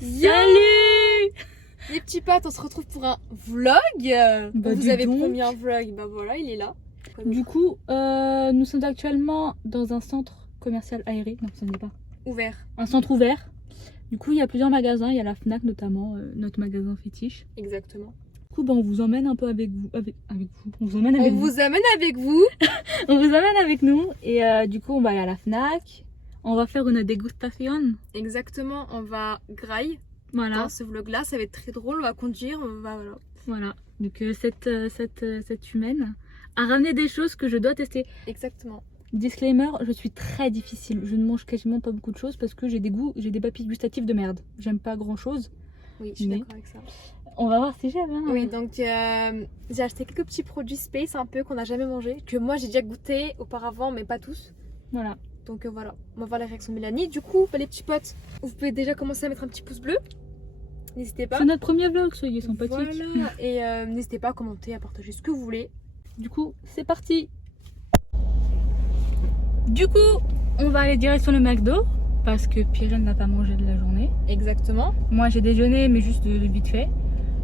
Salut Les petits potes, on se retrouve pour un vlog. Bah, Vous dis avez donc. promis un vlog, bah voilà, il est là. Du coup, nous sommes actuellement dans un centre commercial aéré. Non, ce n'est pas. Ouvert. Un centre ouvert. Du coup, il y a plusieurs magasins. Il y a la Fnac notamment, notre magasin fétiche. Exactement. Du coup, bah, on vous emmène un peu avec vous. Avec vous. On vous emmène avec On vous. vous amène avec vous. On vous amène avec nous. Et du coup, on va aller à la Fnac. On va faire une dégustation. Exactement, on va graille Voilà. dans ce vlog là, ça va être très drôle, on va conduire, on va voilà. Voilà. Donc, cette humaine a ramené des choses que je dois tester. Exactement. Disclaimer, je suis très difficile. Je ne mange quasiment pas beaucoup de choses parce que j'ai des goûts, j'ai des papilles gustatives de merde. J'aime pas grand chose. Oui, je suis Mais- d'accord avec ça. On va voir si j'aime. Hein. Oui, donc j'ai acheté quelques petits produits space un peu qu'on n'a jamais mangé, que moi j'ai déjà goûté auparavant, mais pas tous. Voilà. Donc voilà, on va voir la réaction de Mélanie. Du coup, bah, les petits potes, vous pouvez déjà commencer à mettre un petit pouce bleu. N'hésitez pas. C'est notre premier vlog, soyez sympathiques. Voilà, et n'hésitez pas à commenter, à partager ce que vous voulez. Du coup, c'est parti. Du coup, on va aller direction le McDo parce que Pyrène n'a pas mangé de la journée. Exactement. Moi, j'ai déjeuné, mais juste de vite fait.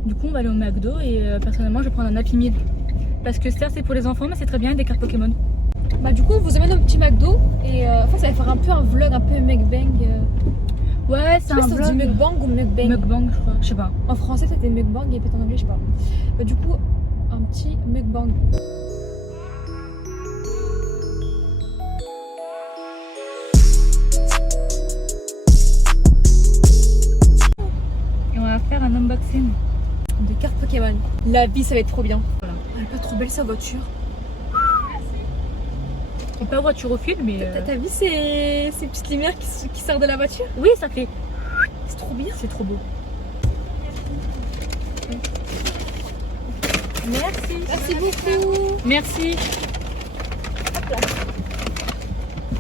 Du coup, on va aller au McDo et personnellement, je vais prendre un Happy Meal parce que certes, c'est pour les enfants, mais c'est très bien, des cartes Pokémon. Bah du coup, on vous amène au petit McDo et enfin ça va faire un peu un vlog, un peu mukbang. Ouais, c'est un Du vlog. mukbang ou mukbang. Mukbang, je crois. Je sais pas. En français c'était mukbang et peut-être en anglais, je sais pas. Bah du coup, un petit mukbang. Et on va faire un unboxing. De cartes Pokémon. La vie, ça va être trop bien. Voilà. Elle est pas trop belle sa voiture. C'est pas voiture au fil, mais. T'as vu ces petites lumières qui sortent de la voiture? Oui, ça fait. C'est trop bien. C'est trop beau. Merci. Merci beaucoup. Merci.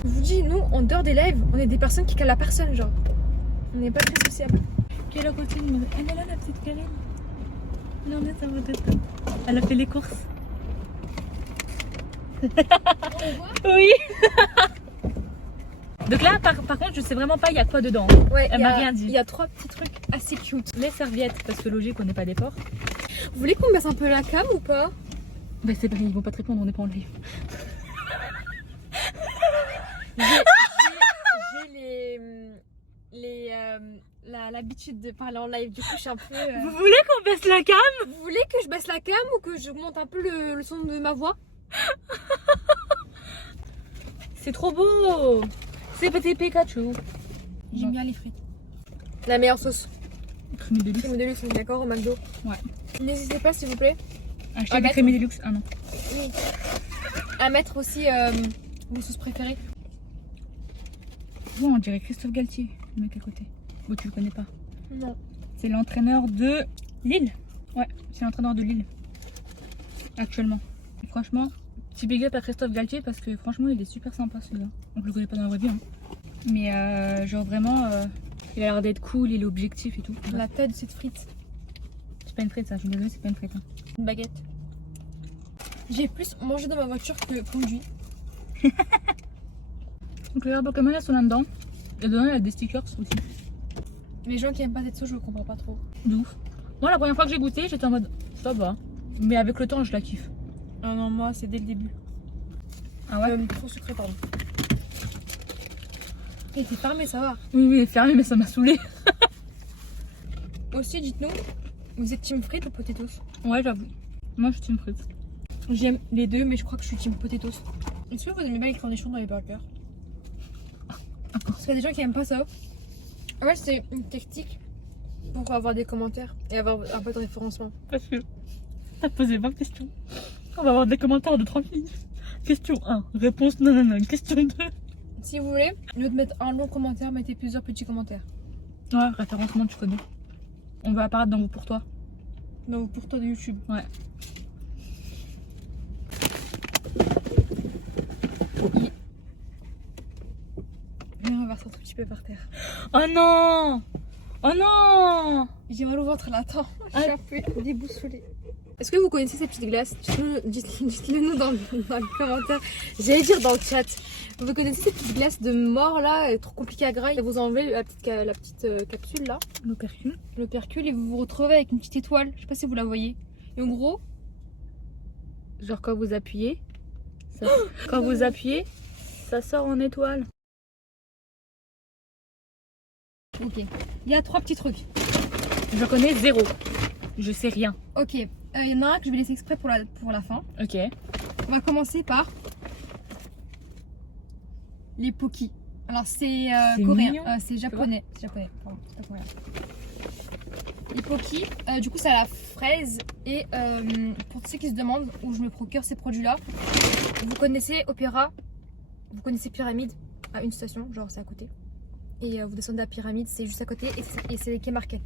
Je vous dis, nous, en dehors des lives, on est des personnes qui calent la personne, genre. On n'est pas très sociable. Quelle copine? Elle est là, la petite Karine. Non, mais ça va être. Elle a fait les courses. Oui. Donc là, par contre, je sais vraiment pas il y a quoi dedans. Ouais, Elle m'a rien dit. Il y a 3 petits trucs assez cute. Les serviettes, parce que logique, on n'est pas des porcs. Vous voulez qu'on baisse un peu la cam ou pas? Bah c'est vrai, ils vont pas te répondre, on n'est pas en live. J'ai l'habitude de parler en live, du coup je suis un peu... Vous voulez qu'on baisse la cam? Vous voulez que je baisse la cam ou que je monte un peu le son de ma voix? C'est trop beau. C'est petit Pikachu. J'aime bien les frites. La meilleure sauce. Crémie de luxe. Crème de luxe, on est d'accord, au McDo. Ouais. N'hésitez pas s'il vous plaît Acheter des mettre. crémies de luxe. Ah non. Oui. À mettre aussi vos sauces préférées. Bon, on dirait Christophe Galtier, le mec à côté. Bon, tu le connais pas. Non. C'est l'entraîneur de Lille. Ouais, c'est l'entraîneur de Lille. Actuellement. Et franchement, petit big up à Christophe Galtier parce que franchement, il est super sympa celui-là. Donc, je le connais pas dans la vraie vie. Hein. Mais genre vraiment, il a l'air d'être cool, il est objectif et tout. La tête de cette frite. C'est pas une frite ça, je suis désolée, c'est pas une frite. Hein. Une baguette. J'ai plus mangé dans ma voiture que conduit. Donc les Pokémon elles sont là-dedans. Et dedans il y a des stickers aussi. Les gens qui aiment pas cette sauce, je comprends pas trop. De ouf. Moi la première fois que j'ai goûté, j'étais en mode ça va. Mais avec le temps je la kiffe. Ah non, moi c'est dès le début. Ah ouais Trop sucré, pardon. Et t'es fermé, ça va. Oui, oui, fermé, mais ça m'a saoulé. Aussi, dites-nous, vous êtes team frites ou potatoes? Ouais, j'avoue. Moi je suis une frite. J'aime les deux, mais je crois que je suis team potatoes. Est-ce que vous aimez bien les cornichons dans les burgers? Parce qu'il y a des gens qui aiment pas ça. En fait, c'est une technique pour avoir des commentaires et avoir un peu de référencement. Parce que t'as posé 20 questions. On va avoir des commentaires de 30 minutes. Question 1, réponse non, non, non. Question 2. Si vous voulez, au lieu de mettre un long commentaire, mettez plusieurs petits commentaires. Ouais, référencement, tu connais. On va apparaître dans vos pour toi. Donc pour toi de YouTube. Ouais. Je vais renverser un tout petit peu par terre. Oh non! Oh non! J'ai mal au ventre là, attends. Je Ah. suis un peu déboussolée. Est-ce que vous connaissez ces petites glaces? Dites-le nous dans le commentaire. J'allais dire dans le chat. Vous connaissez ces petites glaces de mort là, trop compliquées à grailler? Vous enlevez la petite capsule là, l'opercule, et vous vous retrouvez avec une petite étoile. Je sais pas si vous la voyez. Et en gros, Genre quand vous appuyez, quand vous appuyez, ça sort en étoile. ok. Il y a 3 petits trucs. Je connais zéro. Je sais rien. Ok. Il y en a un que je vais laisser exprès pour la fin. Ok. On va commencer par les Poki. Alors c'est C'est coréen, mignon. c'est japonais. C'est japonais, pardon, c'est pas coréen. Les Poki, du coup c'est à la fraise. Et pour ceux qui se demandent où je me procure ces produits-là, vous connaissez Opéra, vous connaissez Pyramide, à une station, genre c'est à côté. Et vous descendez à Pyramide, c'est juste à côté, et c'est les Quai Market.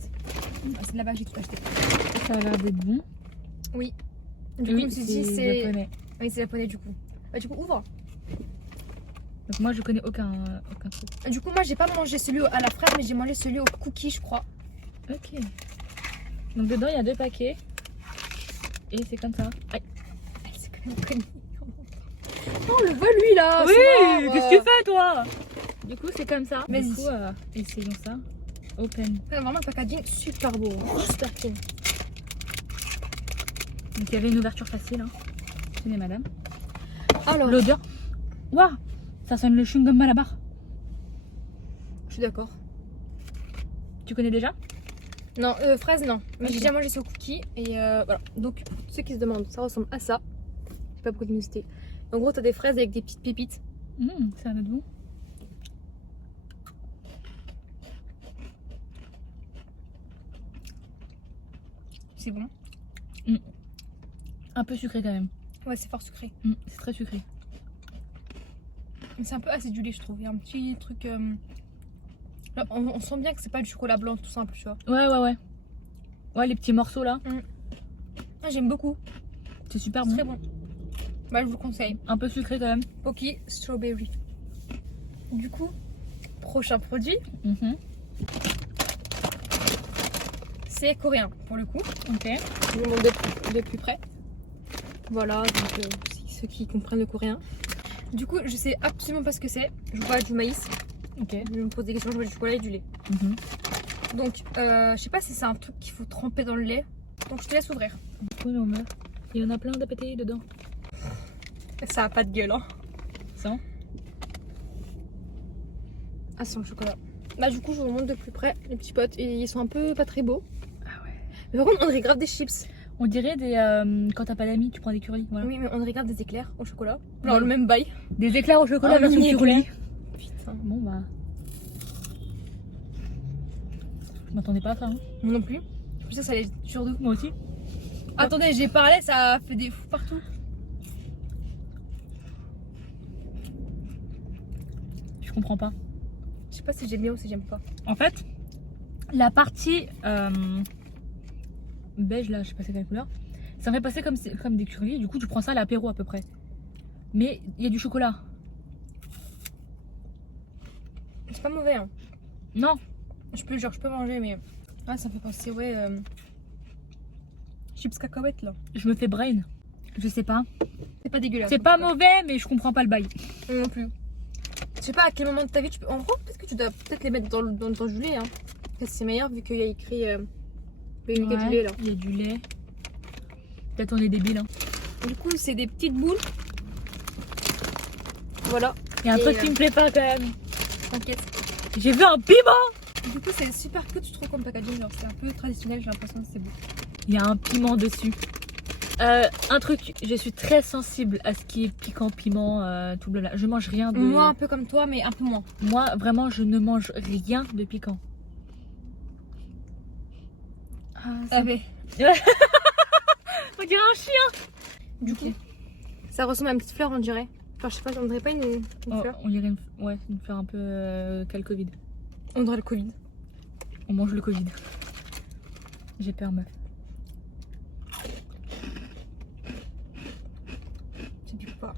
C'est là-bas que j'ai tout acheté. Ça a l'air d'être bon. Oui. Du coup je me suis dit c'est... japonais. Oui c'est japonais du coup. Du coup ouvre. Donc moi je connais aucun truc. Du coup moi j'ai pas mangé celui à la fraise, mais j'ai mangé celui au cookie je crois. Ok. Donc dedans il y a 2 paquets. Et c'est comme ça. Aïe. C'est quand même connu. Oh, on le voit lui là. Oui, c'est mort, qu'est-ce que tu fais toi? Du coup c'est comme ça. Vas-y. Du coup essayons ça. Open. Vraiment un packaging super beau, super clean. Donc il y avait une ouverture facile. Hein. Tenez madame. Alors, L'odeur. Waouh. Ça sonne le chewing-gum Malabar. je suis d'accord. Tu connais déjà? Non, fraise non. Mais Ok. j'ai déjà mangé ce cookie et voilà. Donc pour ceux qui se demandent, ça ressemble à ça. J'ai pas beaucoup de curiosité. En gros, t'as des fraises avec des petites pépites. Ça a l'air bon. C'est bon. Un peu sucré quand même. Ouais, c'est fort sucré. C'est très sucré. Mais c'est un peu acidulé, je trouve. Il y a un petit truc. Là, on sent bien que c'est pas du chocolat blanc tout simple, tu vois. Ouais. Ouais, les petits morceaux là. Ah, j'aime beaucoup. C'est super C'est bon. très bon. Bah, je vous le conseille. Un peu sucré quand même. Poki Strawberry. Du coup, prochain produit, c'est coréen pour le coup. Ok. Je vous montre de plus près. Voilà, donc ceux qui comprennent le coréen. Du coup, je sais absolument pas ce que c'est. Je vois du maïs. Ok. Je me pose des questions, je vois du chocolat et du lait. Donc, je sais pas si c'est un truc qu'il faut tremper dans le lait. Donc, je te laisse ouvrir. Oui, on meurt. Il y en a plein de pétés dedans. Ça a pas de gueule, hein. Ça. Ah, c'est le chocolat. Bah, du coup, je vous montre de plus près les petits potes. Et ils sont un peu pas très beaux. Ah ouais. Mais par contre, on dirait grave des chips. On dirait des. Quand t'as pas d'amis, tu prends des currys. Voilà. Oui, mais on dirait grave des éclairs au chocolat. Genre Ouais. le même bail. Des éclairs au chocolat Ah, version mini curly. éclair. Putain. Bon bah. Je m'attendais pas à ça. Hein. Moi non plus. Je pensais que ça allait être sur deux. Moi aussi. Attendez, j'ai parlé, ça a fait des fous partout. Je comprends pas. Je sais pas si j'aime bien ou si j'aime pas. En fait, la partie beige là, je sais pas c'est quelle couleur, ça me fait passer comme des currys. Du coup, tu prends ça à l'apéro à peu près. Mais il y a du chocolat. C'est pas mauvais, hein. Non. Je peux manger, mais. Ah, ça me fait penser, ouais. Chips cacahuètes là. Je me fais brain. Je sais pas. C'est pas dégueulasse. C'est pas mauvais, mais je comprends pas le bail. Moi non plus. Je sais pas à quel moment de ta vie tu peux. En gros, peut-être que tu dois peut-être les mettre dans ton du lait, hein. Peut-être c'est meilleur vu qu'il y a écrit. Du lait là. Il y a du lait. Peut-être on est débile. Hein. Du coup, c'est des petites boules. Voilà, Il y a un Et, truc qui me plaît pas quand même. t'inquiète. J'ai vu un piment. Du coup, c'est super cute, je trouve, comme packaging. Genre, c'est un peu traditionnel, j'ai l'impression que c'est beau. Il y a un piment dessus. Un truc, je suis très sensible à ce qui est piquant, piment, tout blabla. Je mange rien de. Moi, un peu comme toi, mais un peu moins. Moi, vraiment, je ne mange rien de piquant. Ah, mais. On dirait un chien. Du coup, ça ressemble à une petite fleur, on dirait. Enfin, je sais pas, on dirait pas une Oh, fleur. on dirait une fleur un peu quel Covid. On dirait le Covid. On mange le Covid. J'ai peur, meuf. C'est du pas.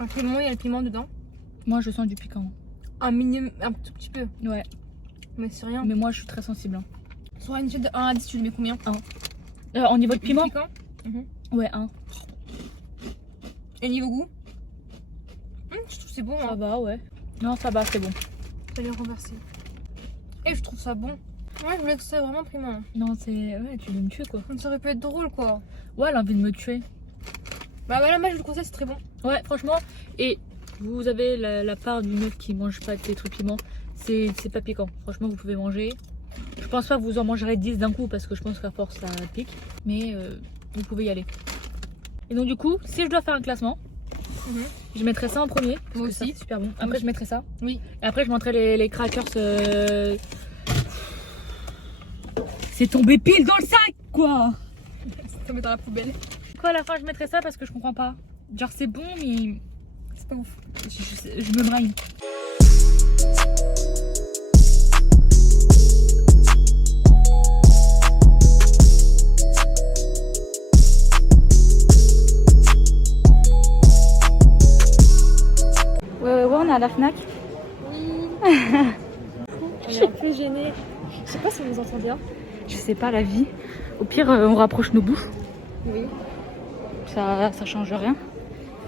Un piment, il y a le piment dedans. Moi, je sens du piquant. Un minimum, un tout petit peu. Ouais. Mais c'est rien. Mais moi, je suis très sensible. Hein. Sur une échelle de 1 à 10, tu lui mets combien? Au niveau de piment? Piquant. Ouais, 1. Et niveau goût? Je trouve que c'est bon. Ça Hein. va, ouais. Non, ça va, c'est bon. Je vais les renverser. Et je trouve ça bon. Ouais, je voulais que ça soit vraiment primant. Non, c'est... Ouais, tu veux me tuer, quoi. Ça aurait pu être drôle, quoi. Ouais, elle a envie de me tuer. Bah voilà, moi je le conseille, c'est très bon. Ouais, franchement. Et vous avez la part d'une meuf qui mange pas des trucs piments. C'est pas piquant. Franchement, vous pouvez manger. Je pense pas que vous en mangerez 10 d'un coup parce que je pense qu'à force ça pique. Mais vous pouvez y aller. Et donc du coup, si je dois faire un classement, je mettrai ça en premier. Parce Moi que ça, aussi. c'est super bon. Après, je mettrai ça. Oui. Et après, je mettrai les crackers. C'est tombé pile dans le sac, quoi. Ça met dans la poubelle. Quoi, à la fin, je mettrai ça parce que je comprends pas. Genre, c'est bon, mais C'est pas ouf. je me braille. Ouais, on est à la Fnac. Oui. Je suis un peu gênée. Je sais pas si on nous entend bien. Je sais pas, la vie. Au pire, on rapproche nos bouches. Oui. Ça change rien.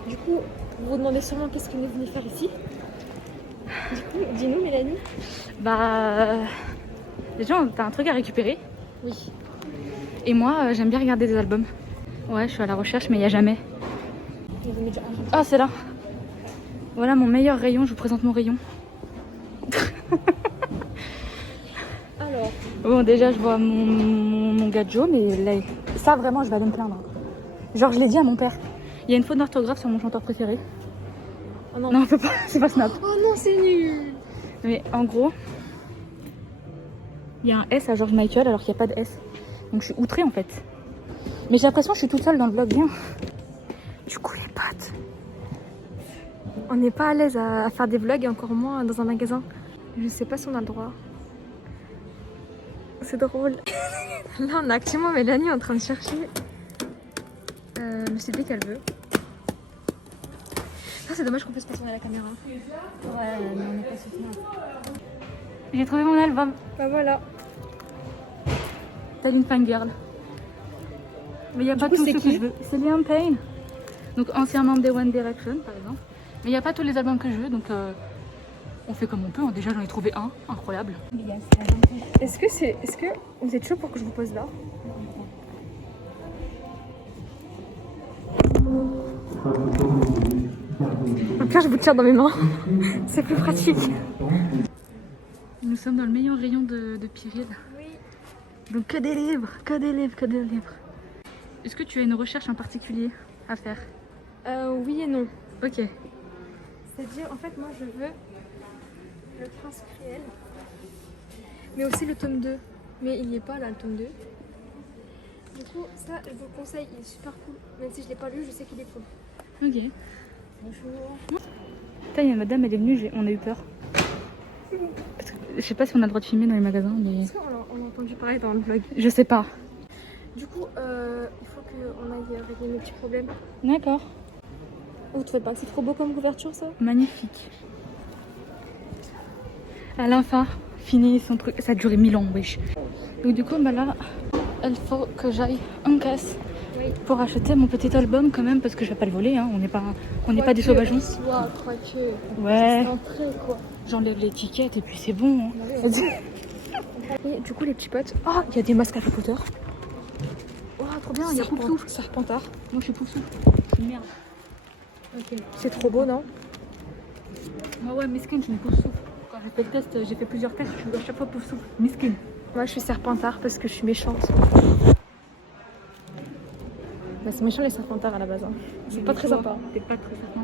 Du coup, vous vous demandez sûrement qu'est-ce que nous venons faire ici. Du coup, dis-nous, Mélanie. Bah. Déjà, t'as un truc à récupérer. Oui. Et moi, j'aime bien regarder des albums. Ouais, je suis à la recherche, mais il n'y a jamais. Vous en avez déjà un. Ah, c'est là. Voilà mon meilleur rayon, je vous présente mon rayon. Alors, Bon, déjà, je vois mon gadget, mais là, ça vraiment, je vais aller me plaindre. Genre, je l'ai dit à mon père. Il y a une faute d'orthographe sur mon chanteur préféré. oh non. Non, c'est pas Snap. Oh non, c'est nul. Mais en gros, il y a un S à George Michael alors qu'il n'y a pas de S. Donc je suis outrée en fait. Mais j'ai l'impression que je suis toute seule dans le vlog, bien. Du coup, les potes. On n'est pas à l'aise à faire des vlogs et encore moins dans un magasin. Je sais pas si on a le droit. C'est drôle. Là, on a actuellement Mélanie en train de chercher. Je sais plus qu'elle veut. Ah, c'est dommage qu'on puisse pas tourner la caméra. Ouais, mais on n'est pas soutenable. J'ai trouvé mon album. Bah voilà. T'as une fangirl. Mais il n'y a Du pas coup, tout c'est ce que qui je veux. C'est Liam Payne. Donc ancien membre des One Direction par exemple. Mais il n'y a pas tous les albums que je veux, donc on fait comme on peut. Déjà j'en ai trouvé un, incroyable. Est-ce que vous êtes chaud pour que je vous pose là? Au pire, je vous tiens dans mes mains. C'est plus pratique. Nous sommes dans le meilleur rayon de Piril. Oui. Donc que des livres, que des livres, que des livres. Est-ce que tu as une recherche en particulier à faire? Oui et non. Ok. C'est-à-dire, en fait, moi, je veux le Prince Cruel, mais aussi le tome 2. Mais il n'y est pas là, le tome 2. Du coup, ça, je vous le conseille, il est super cool. Même si je ne l'ai pas lu, je sais qu'il est cool. Ok. Bonjour. Putain, il y a madame, elle est venue, on a eu peur. Parce que, je sais pas si on a le droit de filmer dans les magasins, mais... Est-ce qu'on a entendu parler dans le vlog? Je sais pas. Du coup, il faut qu'on aille régler nos petits problèmes. D'accord. Vous trouvez pas que c'est trop beau comme couverture, ça? Magnifique. Alain Farr finit son truc. Ça a duré 1000 ans, wesh. Donc du coup, bah là, il faut que j'aille en caisse pour acheter mon petit album quand même, parce que je vais pas le voler, hein. On n'est pas des sauvageons. Ouais. J'enlève l'étiquette et puis c'est bon. Hein. Et du coup, les petits potes. Oh, il y a des masques à Harry Potter. Oh, trop bien, il y a Poufsouffle. Serpentard. Moi, je suis Poufsouffle. C'est une merde. Ok. C'est trop beau, non? Moi, ouais, Miskin, je suis une Poufsouffle. Quand j'ai fait le test, j'ai fait plusieurs tests, je suis à chaque fois Poufsouffle. Miskin. Moi, je suis Serpentard parce que je suis méchante. Bah, c'est méchant les Serpentards à la base. Hein. C'est pas très sympa. T'es pas très sympa.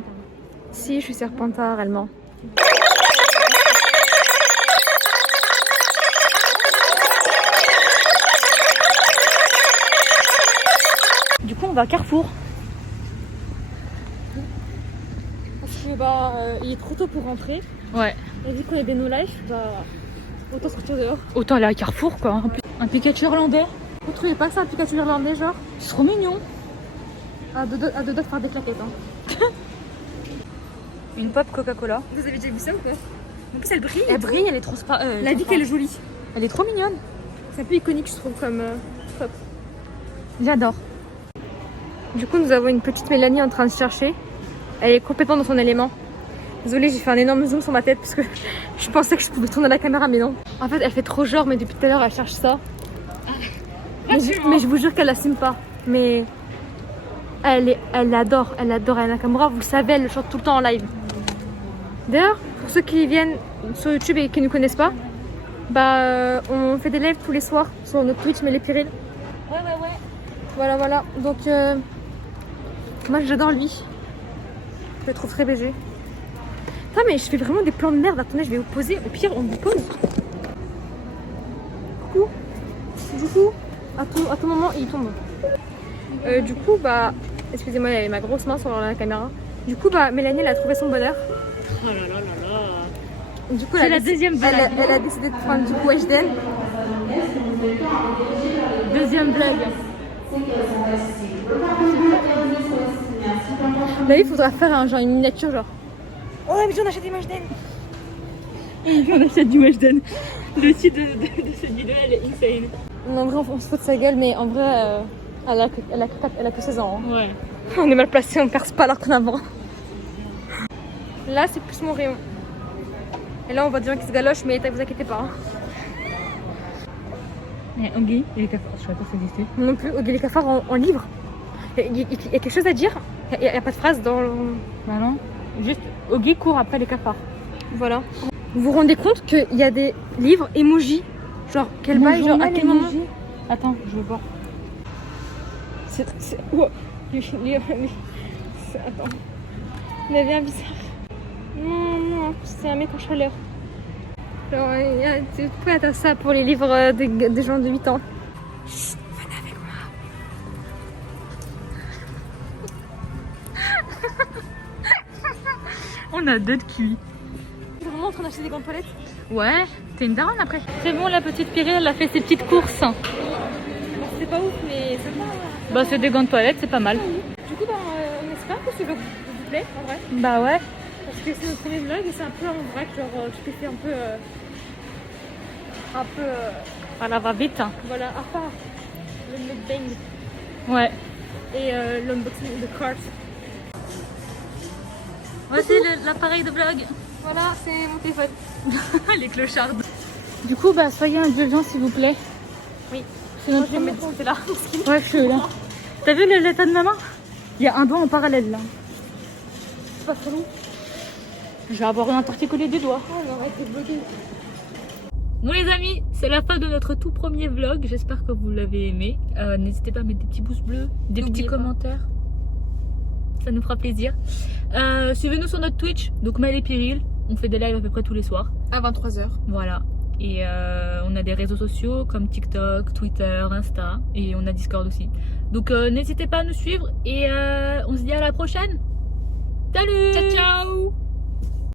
Si, je suis Serpentard, elle ment. Du coup, on va à Carrefour. Parce que bah, il est trop tôt pour rentrer. Ouais. Et vu qu'on est des no life, bah, autant sortir dehors. Autant aller à Carrefour, quoi. Un Pikachu irlandais. Vous trouvez pas que c'est un Pikachu irlandais, genre? C'est trop mignon. À deux doigts de faire des claquettes. Hein. Une pop Coca-Cola. Vous avez déjà vu ça ou pas? En plus, elle brille. Elle brille, elle est trop spa. La vie qu'elle est jolie. Elle est trop mignonne. C'est un peu iconique, je trouve, comme pop. J'adore. Du coup, nous avons une petite Mélanie en train de chercher. Elle est complètement dans son élément. Désolée, j'ai fait un énorme zoom sur ma tête parce que je pensais que je pouvais tourner la caméra, mais non. En fait, elle fait trop genre, mais depuis tout à l'heure, elle cherche ça. Mais je vous jure qu'elle l'assume pas. Mais elle adore Aya Nakamura. Vous le savez, elle le chante tout le temps en live. D'ailleurs, pour ceux qui viennent sur YouTube et qui ne connaissent pas, bah, on fait des lives tous les soirs sur notre Twitch, mais les Pyril. Ouais. Voilà. Donc, moi, j'adore lui. Je le trouve très BG. Putain, mais je fais vraiment des plans de merde. Attendez, je vais vous poser. Au pire, on vous pose. Coucou. Du coup, à tout moment, il tombe. Du coup, bah, excusez-moi, il y avait ma grosse main sur la caméra. Du coup, bah, Mélanie, elle a trouvé son bonheur. Oh là là. Du coup, C'est la deuxième blague. Elle a décidé de prendre du coup Weshden. Deuxième blague. Là, il faudra faire une miniature genre. Oh, mais j'en achète des Weshden. Et on achète du Weshden. Le titre de cette vidéo, elle est insane. En vrai, on se fout de sa gueule, mais en vrai, elle a que 16 ans. Hein. Ouais. On est mal placé, on perce pas alors qu'on a 20. Là, c'est plus mon rayon. Et là, on voit des gens qui se galochent, mais vous inquiétez pas. Hein. Oggy et les cafards, je savais pas si ça existait. Non plus, Oggy les cafards en livre. Il y a quelque chose à dire. Il n'y a pas de phrase dans le... Bah non. Juste, Oggy court après les cafards. Voilà. Vous vous rendez compte qu'il y a des livres emoji? Genre, quel bail, genre à quel moment? Attends, je veux voir. Oh. Attends. Il avait un bizarre. Non, c'est un mec en chaleur. Alors, tu peux être ça pour les livres des gens de 8 ans. Chut, venez avec moi. On a deux de kiwi. T'es vraiment en train d'acheter des grandes toilettes? Ouais, t'es une daronne après. C'est bon, la petite Pyril, elle a fait ses petites courses. Bon, c'est pas ouf, mais ça va. Bah, c'est des gants de toilette, c'est pas mal. Du coup, bah, on espère que ce vlog vous plaît, en vrai. Bah ouais. Parce que c'est notre premier vlog et c'est un peu en vrac, genre tout est fait un peu... Ça va vite. voilà, à part le mukbang Ouais. et l'unboxing de cartes. Voici l'appareil de vlog. Voilà, c'est mon téléphone. Les clochards. Du coup, bah soyez indulgents s'il vous plaît. Oui. C'est notre Moi, je vais mettre premier- c'est là. Ouais, je suis là. T'as vu l'état de ma main? Il y a un doigt en parallèle là. C'est pas trop long. Je vais avoir un torticolis du doigt. Oh, on aurait été bloqué. Bon les amis, c'est la fin de notre tout premier vlog. J'espère que vous l'avez aimé. N'hésitez pas à mettre des petits pouces bleus, des petits N'oubliez pas. commentaires. Ça nous fera plaisir. Suivez-nous sur notre Twitch, donc Maëlle et Pyril. On fait des lives à peu près tous les soirs. À 23h. Voilà. Et on a des réseaux sociaux comme TikTok, Twitter, Insta. Et on a Discord aussi. Donc n'hésitez pas à nous suivre. Et on se dit à la prochaine. Salut! Ciao, ciao!